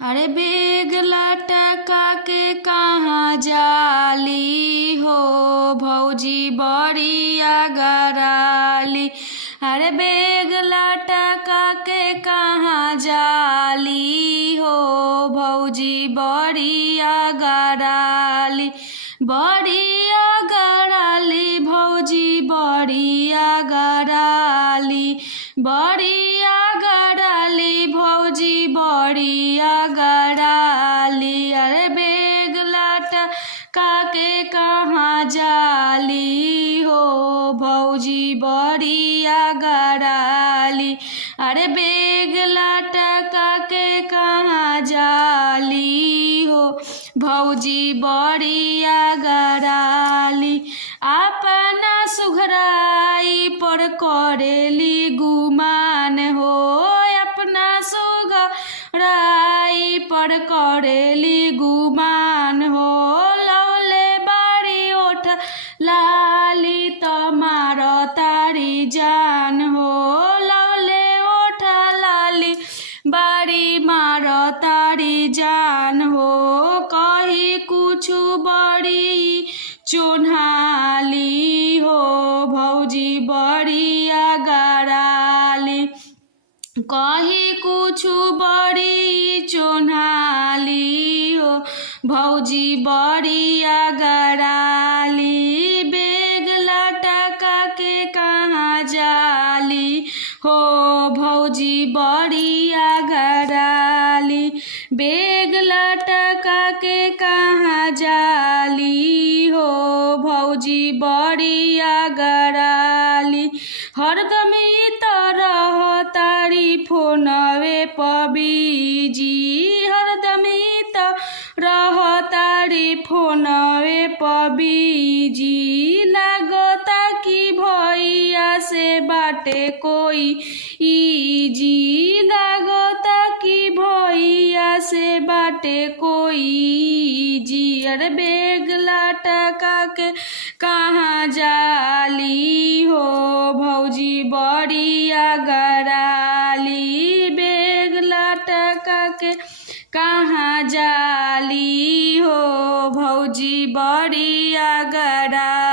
अरे बेग लटका के कहाँ जाली हो भौजी बड़ी अगराली। अरे बेग लटका के कहाँ जाली हो भौजी बड़ी अगराली। बड़ी अगराली भौजी बड़ी अगराली। बड़ी अगराली भौजी बड़ी अगराली। अरे बेग लटका के कहाँ जाली हो भौजी बड़ी अगराली। अरे बेग लटका के कहाँ जाली हो भौजी बड़ी अगराली। अपना सुघराई पर करेली गुमान हो। अपना सुघराई पर करेली गुमान हो। लौले बाड़ी ओठ लाली तमार तारी जान हो। लौले ओठ लाली बाड़ी मार तारी जान हो। कही कुछ बड़ी चोन्हाली हो भौजी बड़ी अगराली। कही कुछ बड़ी चोन्हाली हो भौजी बड़ी अगराली। बेग लटका के कहाँ जाली हो भौजी बड़ी अगराली। बेग लटका के कहाँ जाली हो भौजी बड़ी अगराली। हरदम तरह तारी फोनवे पबीजी। हरदम तरह तारी फोनवे पबीजी। लागता कि भैया से बाटे कोई इजी। लागता कि भैया से बाटे कोई इजी। अरे बेग लटका के कहाँ जाली हो भौजी बड़ी अगराली। बेग लटका के कहाँ जाली हो भौजी बड़ी अगराली।